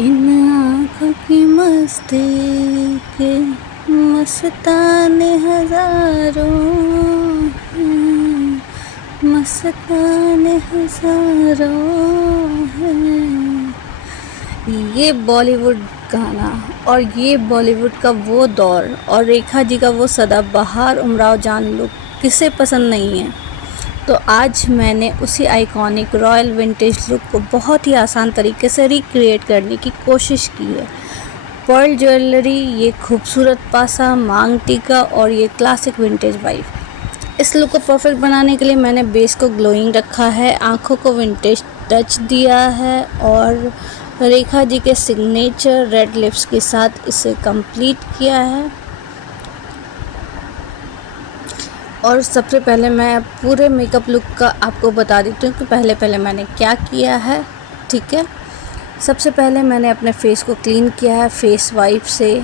इन आँखों की मस्ती के मस्ताने हजारों हैं, मस्ताने हजारों हैं। ये बॉलीवुड गाना और ये बॉलीवुड का वो दौर और रेखा जी का वो सदाबहार उमराव जान लुक किसे पसंद नहीं है। तो आज मैंने उसी आइकॉनिक रॉयल विंटेज लुक को बहुत ही आसान तरीके से रिक्रिएट करने की कोशिश की है। पर्ल ज्वेलरी, ये खूबसूरत पासा, मांग टीका और ये क्लासिक विंटेज वाइब। इस लुक को परफेक्ट बनाने के लिए मैंने बेस को ग्लोइंग रखा है, आँखों को विंटेज टच दिया है और रेखा जी के सिग्नेचर रेड लिप्स के साथ इसे कंप्लीट किया है। और सबसे पहले मैं पूरे मेकअप लुक का आपको बता देती हूँ कि पहले मैंने क्या किया है। ठीक है, सबसे पहले मैंने अपने फेस को क्लीन किया है फेस वाइप से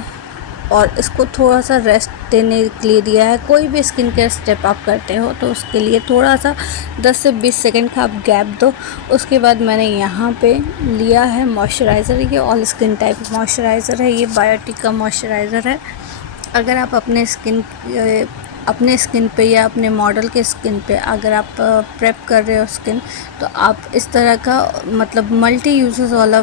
और इसको थोड़ा सा रेस्ट देने के लिए दिया है। कोई भी स्किन केयर स्टेप आप करते हो तो उसके लिए थोड़ा सा 10 से 20 सेकंड का आप गैप दो। उसके बाद मैंने यहाँ पे लिया है मॉइस्चराइज़र, ये ऑल स्किन टाइप मॉइस्चराइज़र है, ये बायोटिक का मॉइस्चराइज़र है। अगर आप अपने स्किन पे या अपने मॉडल के स्किन पे अगर आप प्रेप कर रहे हो स्किन, तो आप इस तरह का मतलब मल्टी यूजेस वाला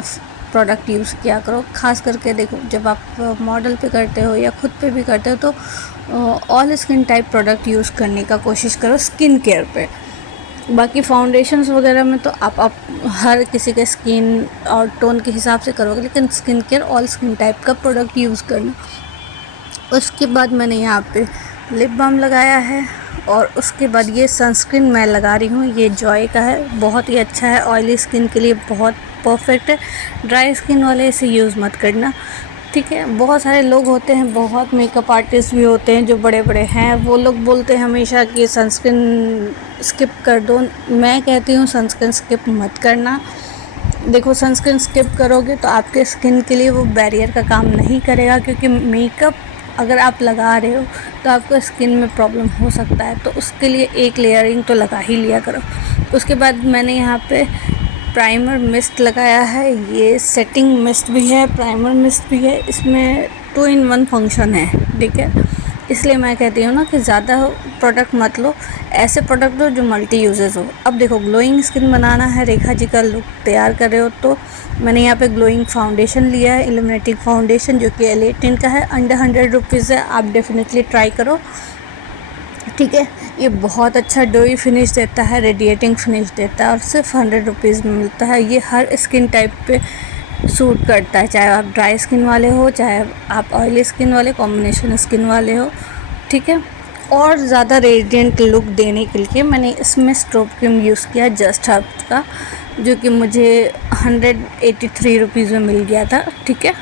प्रोडक्ट यूज़ किया करो। ख़ास करके देखो, जब आप मॉडल पे करते हो या खुद पे भी करते हो तो all skin type product use करने का कोशिश करो स्किन केयर पे। बाकी फाउंडेशंस वगैरह में तो आप हर किसी के स्किन और टोन के हिसाब से करोगे, लेकिन skin care all skin type का प्रोडक्ट यूज़ करना। उसके बाद मैंने यहाँ पे लिप बाम लगाया है और उसके बाद ये सनस्क्रीन मैं लगा रही हूँ, ये जॉय का है, बहुत ही अच्छा है, ऑयली स्किन के लिए बहुत परफेक्ट है। ड्राई स्किन वाले इसे यूज़ मत करना, ठीक है। बहुत सारे लोग होते हैं, बहुत मेकअप आर्टिस्ट भी होते हैं जो बड़े बड़े हैं, वो लोग बोलते हैं हमेशा कि सनस्क्रीन स्किप कर दो। मैं कहती हूँ सनस्क्रीन स्किप मत करना। देखो, सनस्क्रीन स्किप करोगे तो आपके स्किन के लिए वो बैरियर का काम नहीं करेगा, क्योंकि मेकअप अगर आप लगा रहे हो तो आपको स्किन में प्रॉब्लम हो सकता है, तो उसके लिए एक लेयरिंग तो लगा ही लिया करो। उसके बाद मैंने यहाँ पे प्राइमर मिस्ट लगाया है, ये सेटिंग मिस्ट भी है, प्राइमर मिस्ट भी है, इसमें 2 in 1 फंक्शन है, ठीक है। इसलिए मैं कहती हूँ ना कि ज़्यादा प्रोडक्ट मत लो, ऐसे प्रोडक्ट लो जो मल्टी यूजेस हो। अब देखो, ग्लोइंग स्किन बनाना है, रेखा जी का लुक तैयार कर रहे हो, तो मैंने यहाँ पे ग्लोइंग फाउंडेशन लिया है, इल्यूमिनेटिंग फाउंडेशन, जो कि L18 का है, अंडर 100 रुपीज़ है। आप डेफिनेटली ट्राई करो, ठीक है। ये बहुत अच्छा डोई फिनिश देता है, रेडिएटिंग फिनिश देता है और सिर्फ 100 रुपीज़ में मिलता है। ये हर स्किन टाइप पे सूट करता है, चाहे आप ड्राई स्किन वाले हो, चाहे आप ऑयली स्किन वाले, कॉम्बिनेशन स्किन वाले हो, ठीक है। और ज़्यादा रेडिएंट लुक देने के लिए मैंने इसमें स्ट्रोब क्रीम यूज़ किया जस्ट हर्ब का, जो कि मुझे 183 रुपीज़ में मिल गया था, ठीक है।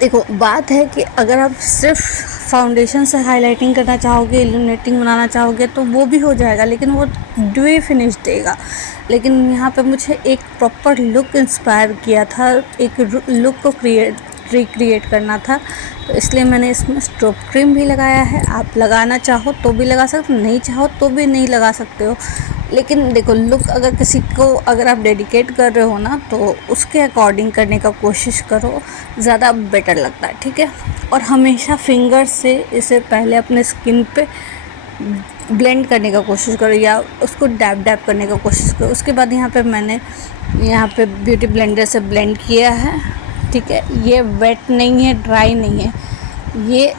देखो, बात है कि अगर आप सिर्फ फाउंडेशन से हाइलाइटिंग करना चाहोगे, इल्यूमिनेटिंग बनाना चाहोगे तो वो भी हो जाएगा, लेकिन वो ड्यूई फिनिश देगा। लेकिन यहाँ पे मुझे एक प्रॉपर लुक इंस्पायर किया था, एक लुक को रिक्रिएट करना था, तो इसलिए मैंने इसमें स्ट्रोब क्रीम भी लगाया है। आप लगाना चाहो तो भी लगा सकते हो, नहीं चाहो तो भी नहीं लगा सकते हो। लेकिन देखो, लुक अगर किसी को अगर आप डेडिकेट कर रहे हो ना, तो उसके अकॉर्डिंग करने का कोशिश करो, ज़्यादा बेटर लगता है, ठीक है। और हमेशा फिंगर से इसे पहले अपने स्किन पे ब्लेंड करने का कोशिश करो या उसको डैब डैब करने का कोशिश करो। उसके बाद मैंने यहाँ पे ब्यूटी ब्लेंडर से ब्लेंड किया है, ठीक है। ये वेट नहीं है, ड्राई नहीं है, ये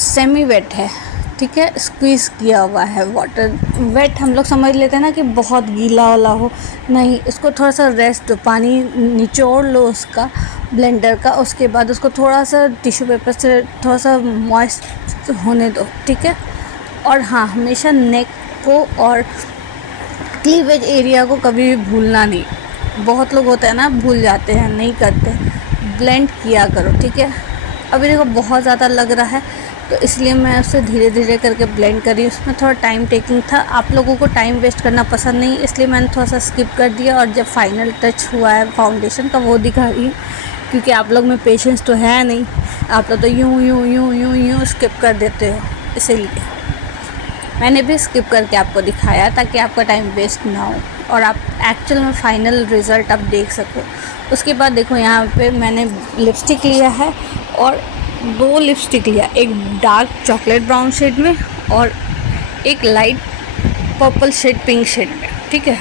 सेमी वेट है, ठीक है, स्क्वीज़ किया हुआ है। वाटर वेट हम लोग समझ लेते हैं ना कि बहुत गीला वाला हो, नहीं, इसको थोड़ा सा रेस्ट दो, पानी निचोड़ लो उसका ब्लेंडर का, उसके बाद उसको थोड़ा सा टिश्यू पेपर से थोड़ा सा मॉइस्ट होने दो, ठीक है। और हाँ, हमेशा नेक को और क्लीवेज एरिया को कभी भी भूलना नहीं। बहुत लोग होते हैं ना, भूल जाते हैं, नहीं करते, ब्लेंड किया करो, ठीक है। अभी देखो बहुत ज़्यादा लग रहा है, तो इसलिए मैं उसे धीरे धीरे करके ब्लेंड कर रही हूँ। उसमें थोड़ा टाइम टेकिंग था, आप लोगों को टाइम वेस्ट करना पसंद नहीं, इसलिए मैंने थोड़ा सा स्किप कर दिया। और जब फाइनल टच हुआ है फाउंडेशन का, वो दिखा रही हूँ, क्योंकि आप लोग में पेशेंस तो है नहीं, आप लोग तो यूँ यूँ यूँ यूँ यूँ स्किप कर देते हो, इसीलिए। मैंने भी स्किप करके आपको दिखाया ताकि आपका टाइम वेस्ट ना हो और आप एक्चुअल में फ़ाइनल रिज़ल्ट आप देख सको। उसके बाद देखो यहाँ पे मैंने लिपस्टिक लिया है और 2 लिपस्टिक लिया, एक डार्क चॉकलेट ब्राउन शेड में और एक light purple shade pink shade में, ठीक है।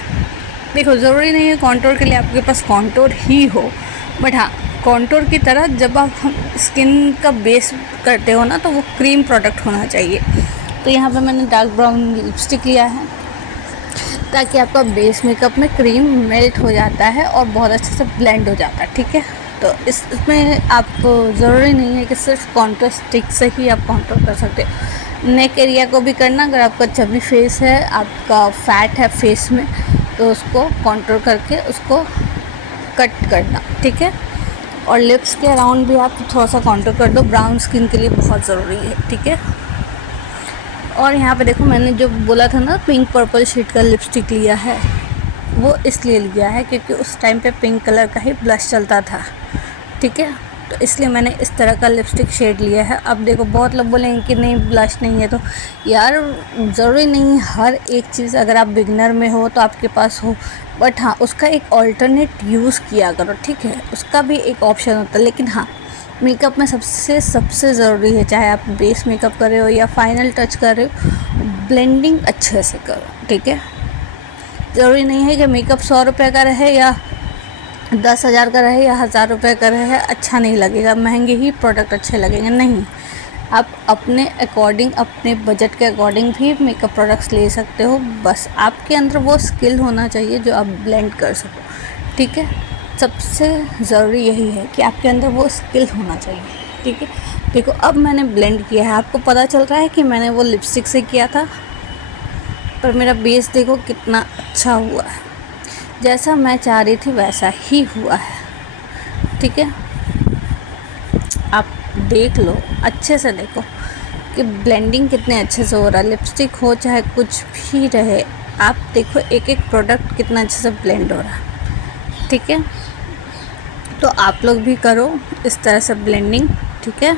देखो ज़रूरी नहीं है कॉन्टोर के लिए आपके पास कॉन्टोर ही हो, बट हाँ कॉन्टोर की तरह जब आप स्किन का बेस करते हो ना तो वो क्रीम प्रोडक्ट होना चाहिए। तो यहाँ पे मैंने डार्क ब्राउन लिपस्टिक लिया है ताकि आपका बेस मेकअप में क्रीम मेल्ट हो जाता है और बहुत अच्छे से ब्लेंड हो जाता है, ठीक है। तो इसमें आप ज़रूरी नहीं है कि सिर्फ कॉन्टोर स्टिक से ही आप कॉन्टोर कर सकते हो, नेक एरिया को भी करना। अगर आपका चबी फेस है, आपका फैट है फेस में, तो उसको कॉन्टोर करके उसको कट करना, ठीक है। और लिप्स के अराउंड भी आप थोड़ा सा कॉन्टोर कर दो, ब्राउन स्किन के लिए बहुत ज़रूरी है, ठीक है। और यहाँ पे देखो मैंने जो बोला था ना पिंक पर्पल शेड का लिपस्टिक लिया है, वो इसलिए लिया है क्योंकि उस टाइम पे पिंक कलर का ही ब्लश चलता था, ठीक है। तो इसलिए मैंने इस तरह का लिपस्टिक शेड लिया है। अब देखो बहुत लोग बोलेंगे कि नहीं ब्लश नहीं है, तो यार ज़रूरी नहीं हर एक चीज़ अगर आप बिगनर में हो तो आपके पास हो, बट हाँ उसका एक ऑल्टरनेट यूज़ किया करो, ठीक है। उसका भी एक ऑप्शन होता है, लेकिन हाँ मेकअप में सबसे ज़रूरी है, चाहे आप बेस मेकअप कर रहे हो या फाइनल टच कर रहे हो, ब्लेंडिंग अच्छे से करो, ठीक है। ज़रूरी नहीं है कि मेकअप 100 रुपये का रहे या 10,000 का रहे या 1000 रुपये का रहे, अच्छा नहीं लगेगा, महंगे ही प्रोडक्ट अच्छे लगेंगे, नहीं। आप अपने अकॉर्डिंग, अपने बजट के अकॉर्डिंग भी मेकअप प्रोडक्ट्स ले सकते हो, बस आपके अंदर वो स्किल होना चाहिए जो आप ब्लेंड कर सको, ठीक है। सबसे ज़रूरी यही है कि आपके अंदर वो स्किल होना चाहिए, ठीक है। देखो अब मैंने ब्लेंड किया है, आपको पता चल रहा है कि मैंने वो लिपस्टिक से किया था, पर मेरा बेस देखो कितना अच्छा हुआ है, जैसा मैं चाह रही थी वैसा ही हुआ है, ठीक है। आप देख लो, अच्छे से देखो कि ब्लेंडिंग कितने अच्छे से हो रहा है, लिपस्टिक हो चाहे कुछ भी रहे, आप देखो एक एक प्रोडक्ट कितना अच्छे से ब्लेंड हो रहा है, ठीक है। तो आप लोग भी करो इस तरह से ब्लेंडिंग, ठीक है।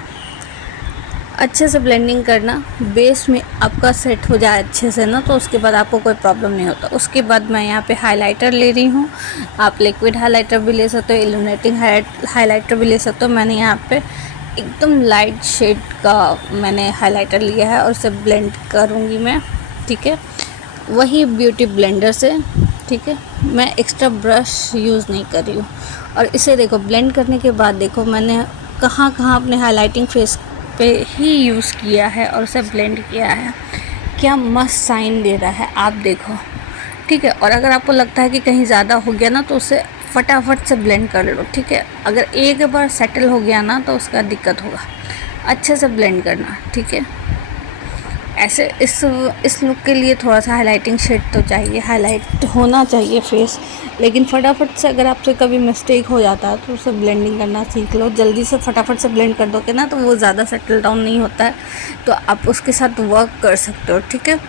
अच्छे से ब्लेंडिंग करना, बेस में आपका सेट हो जाए अच्छे से ना, तो उसके बाद आपको कोई प्रॉब्लम नहीं होता। उसके बाद मैं यहाँ पे हाइलाइटर ले रही हूँ, आप लिक्विड हाइलाइटर भी ले सकते हो, इल्यूमिनेटिंग हाइलाइटर भी ले सकते हो। मैंने यहाँ पे एकदम लाइट शेड का मैंने हाइलाइटर लिया है और उसे ब्लेंड करूँगी मैं, ठीक है, वही ब्यूटी ब्लेंडर से, ठीक है। मैं एक्स्ट्रा ब्रश यूज़ नहीं कर रही हूँ। और इसे देखो ब्लेंड करने के बाद देखो मैंने कहाँ कहाँ अपने हाइलाइटिंग फेस पे ही यूज़ किया है और उसे ब्लेंड किया है, क्या मस्त साइन दे रहा है, आप देखो, ठीक है। और अगर आपको लगता है कि कहीं ज़्यादा हो गया ना तो उसे फटाफट से ब्लेंड कर लो, ठीक है। अगर एक बार सेटल हो गया ना तो उसका दिक्कत होगा, अच्छे से ब्लेंड करना, ठीक है। ऐसे इस लुक के लिए थोड़ा सा हाइलाइटिंग शेड तो चाहिए, हाईलाइट होना चाहिए फेस, लेकिन फटाफट से अगर आपसे कभी मिस्टेक हो जाता है तो उसे ब्लेंडिंग करना सीख लो, जल्दी से फटाफट से ब्लेंड कर दोगे ना तो वो ज़्यादा सेटल डाउन नहीं होता है, तो आप उसके साथ वर्क कर सकते हो, ठीक है।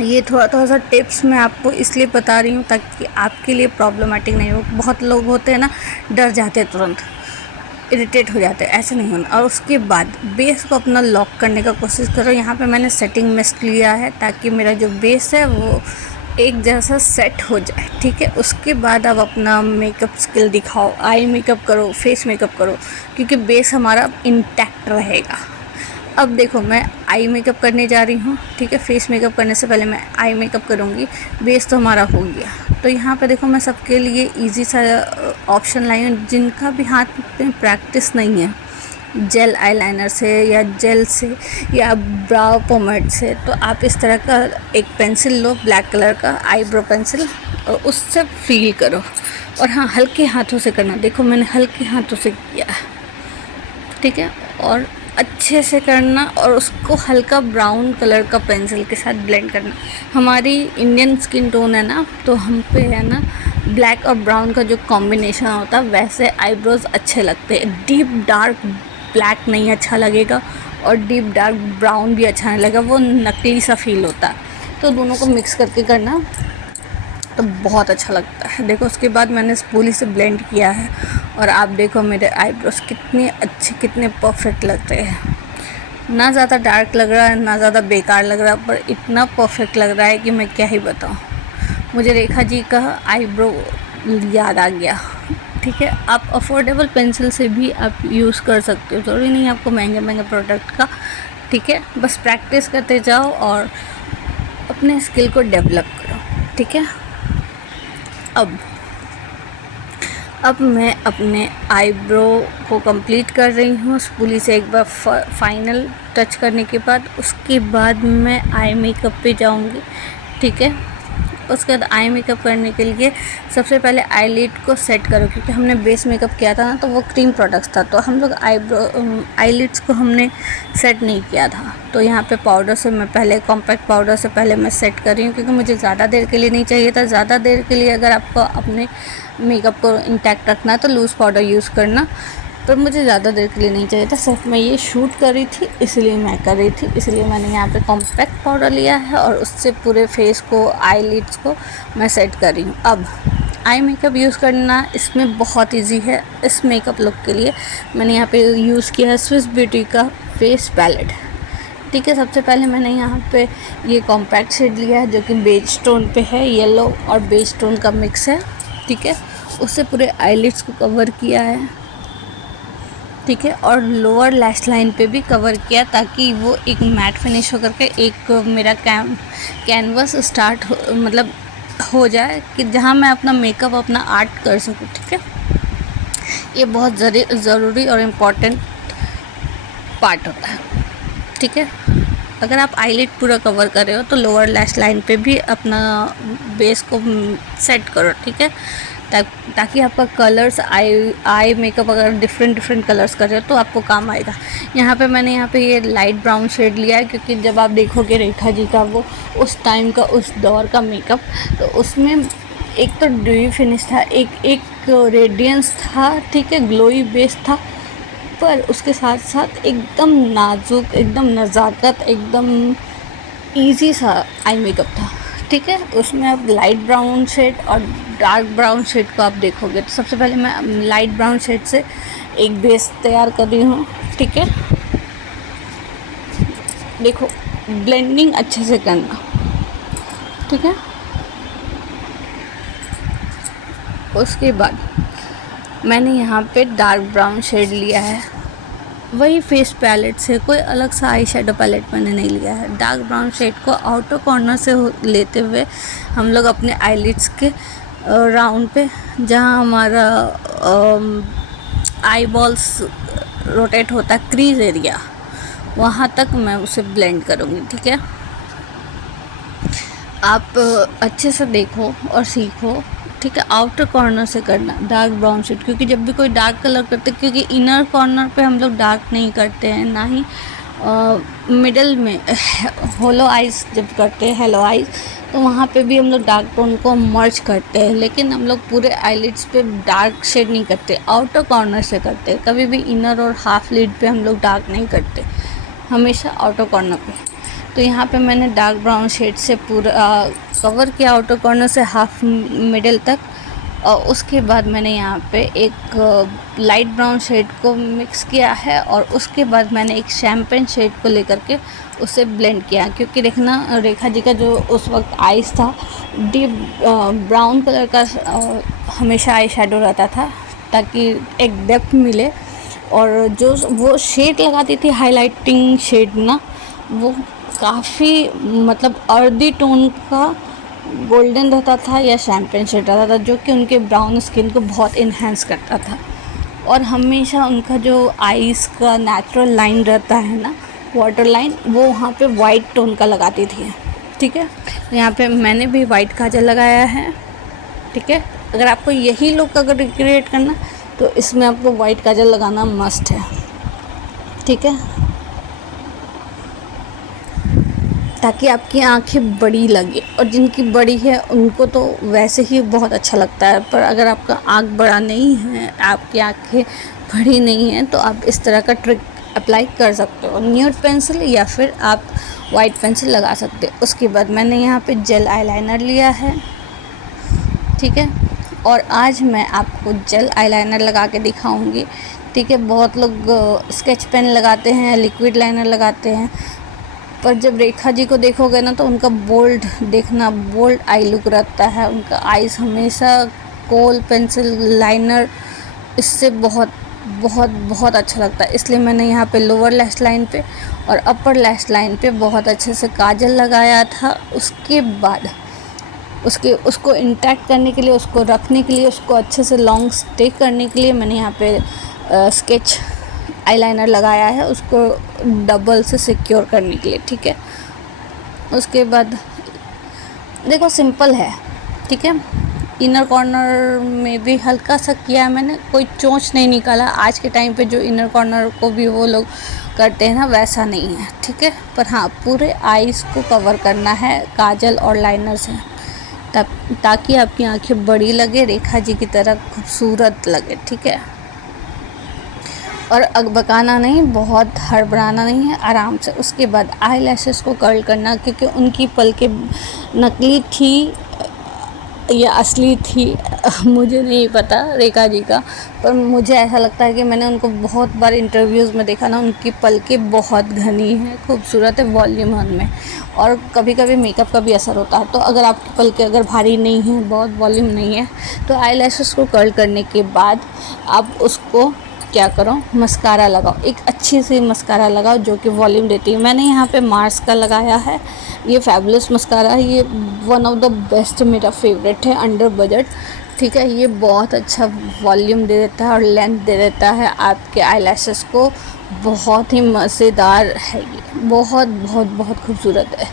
ये थोड़ा सा टिप्स मैं आपको इसलिए बता रही हूँ ताकि आपके लिए प्रॉब्लमेटिक नहीं हो। बहुत लोग होते हैं ना डर जाते हैं, तुरंत इरिटेट हो जाते हैं, ऐसे नहीं होना। और उसके बाद बेस को अपना लॉक करने का कोशिश करो। यहाँ पे मैंने सेटिंग मिस्ट लिया है ताकि मेरा जो बेस है वो एक जैसा सेट हो जाए, ठीक है। उसके बाद आप अपना मेकअप स्किल दिखाओ, आई मेकअप करो, फेस मेकअप करो, क्योंकि बेस हमारा इंटैक्ट रहेगा। अब देखो मैं आई मेकअप करने जा रही हूँ, ठीक है। फेस मेकअप करने से पहले मैं आई मेकअप करूँगी, बेस तो हमारा हो गया। तो यहाँ पे देखो मैं सबके लिए इजी सा ऑप्शन लाई हूँ, जिनका भी हाथ में प्रैक्टिस नहीं है जेल आईलाइनर से या जेल से या ब्राउ पोमेड से, तो आप इस तरह का एक पेंसिल लो, ब्लैक कलर का आईब्रो पेंसिल, और उससे फील करो। और हाँ हल्के हाथों से करना, देखो मैंने हल्के हाथों से किया, ठीक है। और अच्छे से करना और उसको हल्का ब्राउन कलर का पेंसिल के साथ ब्लेंड करना। हमारी इंडियन स्किन टोन है ना, तो हम पे है ना ब्लैक और ब्राउन का जो कॉम्बिनेशन होता है वैसे आईब्रोज अच्छे लगते हैं। डीप डार्क ब्लैक नहीं अच्छा लगेगा और डीप डार्क ब्राउन भी अच्छा नहीं लगेगा, वो नकली सा फील होता है। तो दोनों को मिक्स करके करना तो बहुत अच्छा लगता है। देखो उसके बाद मैंने स्पूली से ब्लेंड किया है और आप देखो मेरे आईब्रोज कितने अच्छे, कितने परफेक्ट लग रहे हैं, ना ज़्यादा डार्क लग रहा है ना ज़्यादा बेकार लग रहा है, पर इतना परफेक्ट लग रहा है कि मैं क्या ही बताऊँ। मुझे रेखा जी का आईब्रो याद आ गया। ठीक है, आप अफोर्डेबल पेंसिल से भी आप यूज़ कर सकते हो, ज़रूरी नहीं आपको महंगे महंगे प्रोडक्ट का। ठीक है, बस प्रैक्टिस करते जाओ और अपने स्किल को डेवलप करो। ठीक है, अब मैं अपने आईब्रो को कंप्लीट कर रही हूँ स्पूली से एक बार फाइनल टच करने के बाद। उसके बाद मैं आई मेकअप पे जाऊँगी। ठीक है, उसके बाद आई मेकअप करने के लिए सबसे पहले आईलिड को सेट करो, क्योंकि हमने बेस मेकअप किया था ना, तो वो क्रीम प्रोडक्ट्स था, तो हम लोग आईलिड्स को हमने सेट नहीं किया था। तो यहाँ पे पाउडर से मैं पहले कॉम्पैक्ट पाउडर से पहले मैं सेट कर रही हूँ, क्योंकि मुझे ज़्यादा देर के लिए नहीं चाहिए था। ज़्यादा देर के लिए अगर आपको अपने मेकअप को इंटैक्ट रखना है तो लूज़ पाउडर यूज़ करना, पर मुझे ज़्यादा देर के लिए नहीं चाहिए था। सिर्फ मैं ये शूट कर रही थी, इसलिए मैं कर रही थी, इसलिए मैंने यहाँ पे कॉम्पैक्ट पाउडर लिया है और उससे पूरे फेस को, आईलिड्स को मैं सेट कर रही हूँ। अब आई मेकअप यूज़ करना इसमें बहुत इजी है। इस मेकअप लुक के लिए मैंने यहाँ पे यूज़ किया है स्विस ब्यूटी का फेस पैलेट। ठीक है, सबसे पहले मैंने यहाँ पे ये कॉम्पैक्ट शेड लिया है जो कि बेज टोन पे है, येलो और बेज टोन का मिक्स है। ठीक है, उससे पूरे आईलिड्स को कवर किया है। ठीक है, और लोअर लैश लाइन पे भी कवर किया, ताकि वो एक मैट फिनिश होकर के एक मेरा कैनवस स्टार्ट हो जाए कि जहाँ मैं अपना मेकअप, अपना आर्ट कर सकूँ। ठीक है, ये बहुत ज़रूरी और इम्पॉर्टेंट पार्ट होता है। ठीक है, अगर आप आईलिड पूरा कवर कर रहे हो तो लोअर लैश लाइन पे भी अपना बेस को सेट करो। ठीक है, ताकि आपका कलर्स आई मेकअप अगर डिफरेंट कलर्स कर रहे हो तो आपको काम आएगा। यहाँ पे ये लाइट ब्राउन शेड लिया है, क्योंकि जब आप देखोगे रेखा जी का वो उस टाइम का, उस दौर का मेकअप, तो उसमें एक तो ड्यूई फिनिश था, एक रेडियंस था। ठीक है, ग्लोई बेस था, पर उसके साथ साथ एकदम नाजुक, एकदम नज़ाकत, एकदम इजी सा आई मेकअप था। ठीक है, उसमें आप लाइट ब्राउन शेड और डार्क ब्राउन शेड को आप देखोगे तो सबसे पहले मैं लाइट ब्राउन शेड से एक बेस तैयार कर रही हूँ। ठीक है, देखो ब्लेंडिंग अच्छे से करना। ठीक है, उसके बाद मैंने यहाँ पे डार्क ब्राउन शेड लिया है, वही फेस पैलेट से, कोई अलग सा आई शेडो पैलेट मैंने नहीं लिया है। डार्क ब्राउन शेड को आउटर कॉर्नर से लेते हुए हम लोग अपने आईलिड्स के राउंड पे, जहाँ हमारा आई बॉल्स रोटेट होता है, क्रीज एरिया, वहाँ तक मैं उसे ब्लेंड करूँगी। ठीक है, आप अच्छे से देखो और सीखो। ठीक है, आउटर कॉर्नर से करना डार्क ब्राउन शेड, क्योंकि जब भी कोई डार्क कलर करते, क्योंकि इनर कॉर्नर पे हम लोग डार्क नहीं करते हैं, ना ही मिडल में होलो आइज़ जब करते हैं, हेलो आइज़, तो वहाँ पे भी हम लोग डार्क टोन को मर्ज करते हैं, लेकिन हम लोग पूरे आईलिड्स पे डार्क शेड नहीं करते, आउटर कॉर्नर से करते हैं। कभी भी इनर और हाफ लिड पे हम लोग डार्क नहीं करते, हमेशा आउटर कॉर्नर पे। तो यहाँ पे मैंने डार्क ब्राउन शेड से पूरा कवर किया आउटर कॉर्नर से हाफ मिडल तक, और उसके बाद मैंने यहाँ पे एक लाइट ब्राउन शेड को मिक्स किया है, और उसके बाद मैंने एक शैम्पेन शेड को लेकर के उसे ब्लेंड किया, क्योंकि देखना रेखा जी का जो उस वक्त आइज़ था डीप ब्राउन कलर का हमेशा आई शेडो रहता था, ताकि एक डेप्थ मिले, और जो वो शेड लगाती थी हाईलाइटिंग शेड ना, वो काफ़ी अर्दी टोन का गोल्डन रहता था या शैम्पेन शेड रहता था, जो कि उनके ब्राउन स्किन को बहुत इन्हेंस करता था। और हमेशा उनका जो आईज़ का नेचुरल लाइन रहता है ना, वाटर लाइन, वो वहाँ पे वाइट टोन का लगाती थी। ठीक है, यहाँ पे मैंने भी वाइट काजल लगाया है। ठीक है, अगर आपको यही लुक अगर रिक्रिएट करना तो इसमें आपको वाइट काजल लगाना मस्ट है। ठीक है, ताकि आपकी आंखें बड़ी लगे, और जिनकी बड़ी है उनको तो वैसे ही बहुत अच्छा लगता है, पर अगर आपका आँख बड़ा नहीं है, आपकी आंखें बड़ी नहीं हैं, तो आप इस तरह का ट्रिक अप्लाई कर सकते हो, न्यूड पेंसिल या फिर आप वाइट पेंसिल लगा सकते हो। उसके बाद मैंने यहाँ पे जेल आईलाइनर लिया है। ठीक है, और आज मैं आपको जेल आईलाइनर लगा के दिखाऊंगी ठीक है। बहुत लोग स्केच पेन लगाते हैं, लिक्विड लाइनर लगाते हैं, पर जब रेखा जी को देखोगे ना तो उनका बोल्ड देखना, बोल्ड आई लुक रहता है। उनका आईज हमेशा कोल पेंसिल लाइनर इससे बहुत बहुत बहुत अच्छा लगता है। इसलिए मैंने यहाँ पे लोअर लैश लाइन पे और अपर लैश लाइन पे बहुत अच्छे से काजल लगाया था। उसके बाद उसको इंटैक्ट करने के लिए, उसको रखने के लिए, उसको अच्छे से लॉन्ग स्टे करने के लिए मैंने यहाँ पे स्केच आईलाइनर लगाया है, उसको डबल से सिक्योर करने के लिए। ठीक है। उसके बाद देखो सिंपल है, ठीक है। इनर कॉर्नर में भी हल्का सा किया है मैंने, कोई चोंच नहीं निकाला। आज के टाइम पे जो इनर कॉर्नर को भी वो लोग करते हैं ना, वैसा नहीं है, ठीक है। पर हाँ, पूरे आईज को कवर करना है काजल और लाइनर से, ताकि आपकी आंखें बड़ी लगे, रेखा जी की तरह खूबसूरत लगे, ठीक है। और अकबकाना नहीं, बहुत हड़बड़ाना नहीं है, आराम से। उसके बाद आई लैशेस को कर्ल करना, क्योंकि उनकी पलकें नकली थी या असली थी मुझे नहीं पता रेखा जी का, पर मुझे ऐसा लगता है कि मैंने उनको बहुत बार इंटरव्यूज़ में देखा ना, उनकी पलकें बहुत घनी हैं, खूबसूरत है, वॉल्यूम है उनमें। और कभी कभी मेकअप का भी असर होता है। तो अगर आपकी पलकें अगर भारी नहीं हैं, बहुत वॉल्यूम नहीं है, तो आई लैशेस को कर्ल करने के बाद आप उसको क्या करो, मस्कारा लगाओ, एक अच्छी सी मस्कारा लगाओ जो कि वॉल्यूम देती है। मैंने यहाँ पे मार्स का लगाया है, ये फैबुलस मस्कारा है, ये वन ऑफ द बेस्ट, मेरा फेवरेट है अंडर बजट, ठीक है। ये बहुत अच्छा वॉल्यूम दे देता है और लेंथ दे देता है आपके आईलैशेस को, बहुत ही मज़ेदार है ये, बहुत बहुत बहुत खूबसूरत है।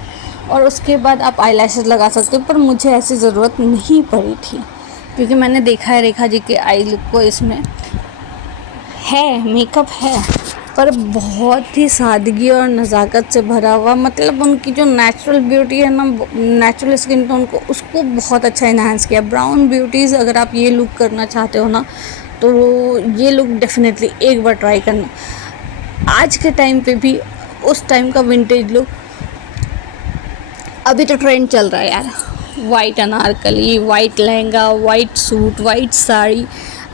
और उसके बाद आप आईलैशेस लगा सकते हो, पर मुझे ऐसी ज़रूरत नहीं पड़ी थी, क्योंकि मैंने देखा है रेखा जी के आई लुक को, इसमें है मेकअप है, पर बहुत ही सादगी और नज़ाकत से भरा हुआ। मतलब उनकी जो नेचुरल ब्यूटी है ना, नेचुरल स्किन टोन को, उसको बहुत अच्छा इन्हांस किया। ब्राउन ब्यूटीज़ अगर आप ये लुक करना चाहते हो ना, तो ये लुक डेफिनेटली एक बार ट्राई करना। आज के टाइम पे भी उस टाइम का विंटेज लुक, अभी तो ट्रेंड चल रहा है यार, white Anarkali, white lehenga, white suit, white sari.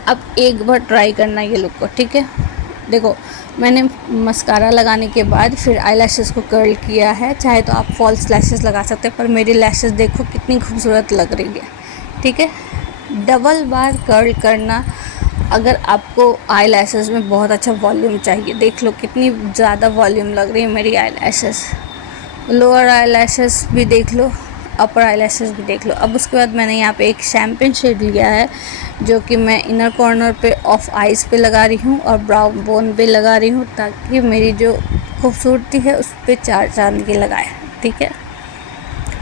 अब एक बार ट्राई करना ये लुक को, ठीक है। देखो मैंने मस्कारा लगाने के बाद फिर आई लैशेज़ को कर्ल किया है। चाहे तो आप फॉल्स लैशेज़ लगा सकते हैं, पर मेरी लैशेज़ देखो कितनी खूबसूरत लग रही है, ठीक है। डबल बार कर्ल करना, अगर आपको आई लैशेज़ में बहुत अच्छा वॉल्यूम चाहिए। देख लो कितनी ज़्यादा वॉल्यूम लग रही है मेरी आई लैशेज़। लोअर आई लैशेज़ भी देख लो, अपर आई लैशेज़ भी देख लो। अब उसके बाद मैंने यहाँ पे एक शैम्पेन शेड लिया है, जो कि मैं इनर कॉर्नर पे ऑफ आइज़ पे लगा रही हूँ और ब्राउन बोन पे लगा रही हूँ, ताकि मेरी जो खूबसूरती है उस पर चार चांद लगाए, ठीक है।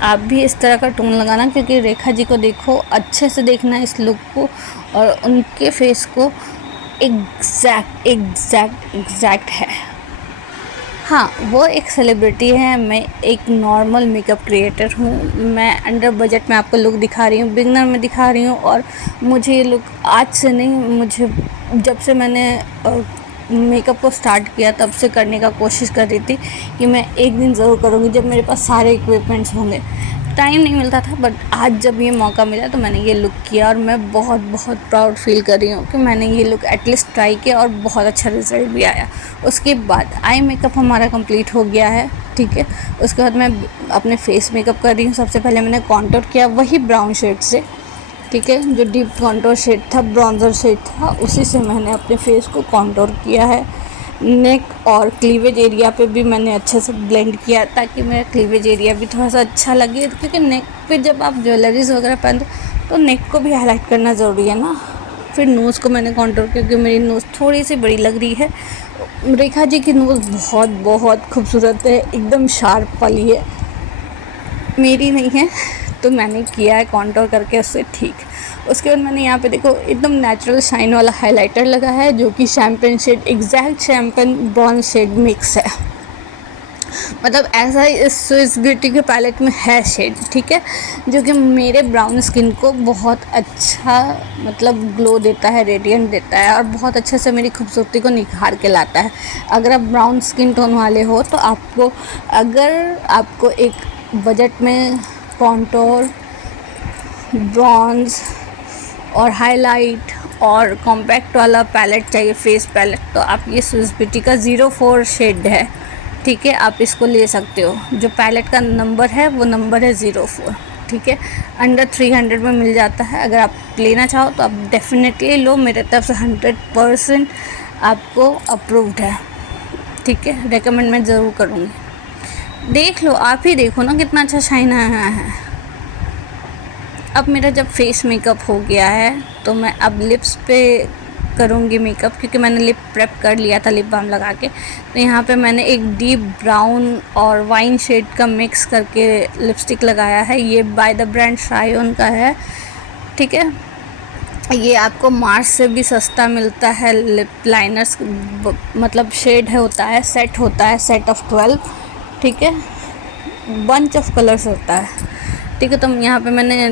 आप भी इस तरह का टोन लगाना, क्योंकि रेखा जी को देखो, अच्छे से देखना इस लुक को और उनके फेस को एग्जैक्ट है। हाँ, वो एक सेलिब्रिटी है, मैं एक नॉर्मल मेकअप क्रिएटर हूँ। मैं अंडर बजट में आपको लुक दिखा रही हूँ, बिगनर में दिखा रही हूँ। और मुझे ये लुक आज से नहीं, मुझे जब से मैंने मेकअप को स्टार्ट किया तब से करने का कोशिश कर रही थी कि मैं एक दिन ज़रूर करूँगी, जब मेरे पास सारे इक्विपमेंट्स होंगे। टाइम नहीं मिलता था, बट आज जब ये मौका मिला तो मैंने ये लुक किया और मैं बहुत बहुत प्राउड फील कर रही हूँ कि मैंने ये लुक एटलीस्ट ट्राई किया और बहुत अच्छा रिज़ल्ट भी आया। उसके बाद आई मेकअप हमारा कंप्लीट हो गया है, ठीक है। उसके बाद मैं अपने फेस मेकअप कर रही हूँ। सबसे पहले मैंने कॉन्टोर किया वही ब्राउन शेड से, ठीक है, जो डीप कॉन्टोर शेड था, ब्रॉन्जर शेड था, उसी से मैंने अपने फेस को कॉन्टोर किया है। नेक और क्लीवेज एरिया पे भी मैंने अच्छे से ब्लेंड किया, ताकि मेरा क्लीवेज एरिया भी थोड़ा सा अच्छा लगे, क्योंकि नेक पे जब आप ज्वेलरीज वगैरह पहनते तो नेक को भी हाईलाइट करना ज़रूरी है ना। फिर नोज़ को मैंने कॉन्टोर, क्योंकि मेरी नोज़ थोड़ी सी बड़ी लग रही है। रेखा जी की नोज़ बहुत बहुत खूबसूरत है, एकदम शार्प वाली है, मेरी नहीं है, तो मैंने किया है कॉन्टोर करके उससे ठीक। उसके बाद मैंने यहाँ पे देखो एकदम नेचुरल शाइन वाला हाइलाइटर लगा है, जो कि champagne shade, exact champagne bronze shade mix है। मतलब ऐसा ही इस स्विस ब्यूटी के पैलेट में है शेड, ठीक है, जो कि मेरे ब्राउन स्किन को बहुत अच्छा मतलब ग्लो देता है, रेडिएंट देता है और बहुत अच्छे से मेरी खूबसूरती को निखार के लाता है। अगर आप ब्राउन स्किन टोन वाले हो तो आपको, अगर आपको एक बजट में कॉन्टोर, ब्रॉन्ज और हाईलाइट और कॉम्पैक्ट वाला पैलेट चाहिए, फेस पैलेट, तो आप ये स्विस ब्यूटी का 04 शेड है, ठीक है, आप इसको ले सकते हो। जो पैलेट का नंबर है वो नंबर है 04, ठीक है। अंडर 300 में मिल जाता है। अगर आप लेना चाहो तो आप डेफिनेटली लो, मेरे तरफ से 100% आपको अप्रूव्ड है, ठीक है। रेकमेंड मैं ज़रूर करूँगी। देख लो, आप ही देखो ना कितना अच्छा शाइन आया है। अब मेरा जब फेस मेकअप हो गया है तो मैं अब लिप्स पे करूँगी मेकअप, क्योंकि मैंने लिप प्रेप कर लिया था लिप बाम लगा के। तो यहाँ पे मैंने एक डीप ब्राउन और वाइन शेड का मिक्स करके लिपस्टिक लगाया है। ये बाय द ब्रांड शायोन का है, ठीक है। ये आपको मार्स से भी सस्ता मिलता है। लिप लाइनर्स मतलब शेड है, होता है सेट, होता है सेट ऑफ 12, ठीक है। बंच ऑफ कलर्स होता है, ठीक है। तो यहाँ पे मैंने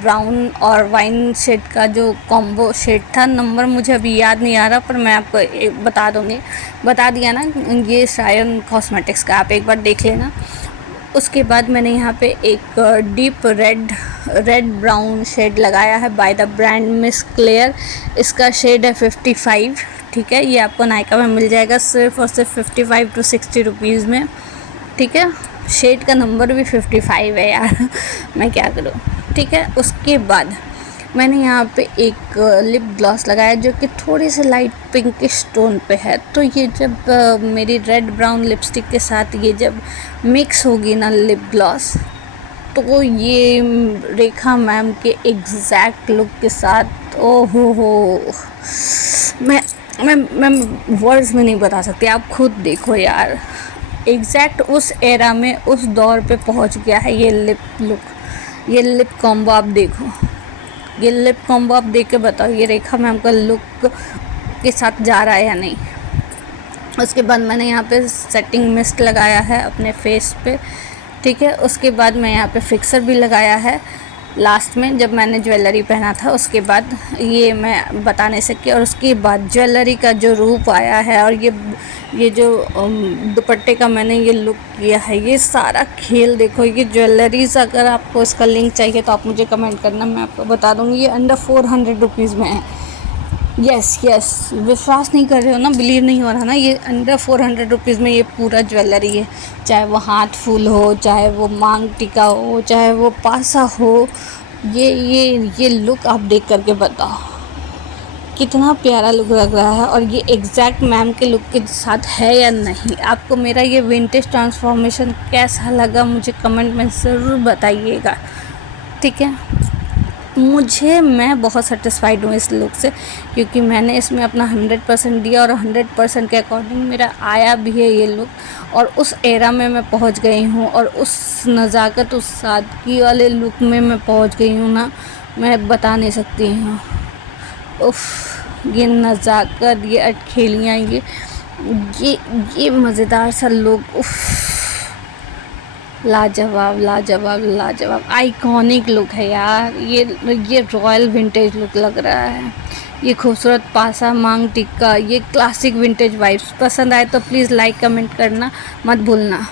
ब्राउन और वाइन शेड का जो कॉम्बो शेड था, नंबर मुझे अभी याद नहीं आ रहा, पर मैं आपको बता दूँगी, बता दिया ना। ये शायन कॉस्मेटिक्स का, आप एक बार देख लेना। उसके बाद मैंने यहाँ पे एक डीप रेड ब्राउन शेड लगाया है by the brand miss clear. इसका शेड है 55, ठीक है। ये आपको नायका में मिल जाएगा सिर्फ और सिर्फ 55 to 60 रुपीज़ में, ठीक है। शेड का नंबर भी 55 है यार मैं क्या करूँ, ठीक है। उसके बाद मैंने यहाँ पे एक लिप ग्लॉस लगाया जो कि थोड़ी सी लाइट पिंकिश टोन पे है। तो ये जब मेरी रेड ब्राउन लिपस्टिक के साथ ये जब मिक्स होगी ना लिप ग्लॉस, तो ये रेखा मैम के एग्जैक्ट लुक के साथ, ओहो मैं वर्ड्स में नहीं बता सकती, आप खुद देखो यार। एग्जैक्ट उस एरा में, उस दौर पे पहुंच गया है ये लिप लुक, ये लिप कॉम्बो। आप देखो, ये लिप कॉम्बो आप देख के बताओ ये रेखा मैम का लुक के साथ जा रहा है या नहीं। उसके बाद मैंने यहाँ पे सेटिंग मिस्ट लगाया है अपने फेस पे, ठीक है। उसके बाद मैं यहाँ पे फिक्सर भी लगाया है लास्ट में, जब मैंने ज्वेलरी पहना था उसके बाद, ये मैं बता नहीं सकती। और उसके बाद ज्वेलरी का जो रूप आया है और ये जो दुपट्टे का मैंने ये लुक किया है, ये सारा खेल देखो। ये ज्वेलरीज़, अगर आपको इसका लिंक चाहिए तो आप मुझे कमेंट करना, मैं आपको बता दूँगी। ये अंडर 400 रुपीज़ में है। यस, विश्वास नहीं कर रहे हो ना, बिलीव नहीं हो रहा ना, ये अंडर 400 रुपीज़ में ये पूरा ज्वेलरी है। चाहे वो हाथ फूल हो, चाहे वो मांग टीका हो, चाहे वो पासा हो, ये लुक आप देख करके बताओ कितना प्यारा लुक लग रहा है। और ये एग्जैक्ट मैम के लुक के साथ है या नहीं। आपको मेरा ये विंटेज ट्रांसफॉर्मेशन कैसा लगा मुझे कमेंट में ज़रूर बताइएगा, ठीक है। मैं बहुत सेटिस्फाइड हूँ इस लुक से, क्योंकि मैंने इसमें अपना 100% दिया और 100% के अकॉर्डिंग मेरा आया भी है ये लुक। और उस एरा में मैं पहुँच गई हूँ, और उस नज़ाकत, उस सादगी वाले लुक में मैं पहुँच गई हूँ ना, मैं बता नहीं सकती हूँ। उफ़, ये नज़ाकत, ये अटखेलियाँ, ये मज़ेदार सा लुक, उफ़, लाजवाब आइकॉनिक लुक है यार। ये रॉयल विंटेज लुक लग रहा है। ये खूबसूरत पासा, मांग टिक्का, ये क्लासिक विंटेज वाइब्स। पसंद आए तो प्लीज़ लाइक कमेंट करना मत भूलना।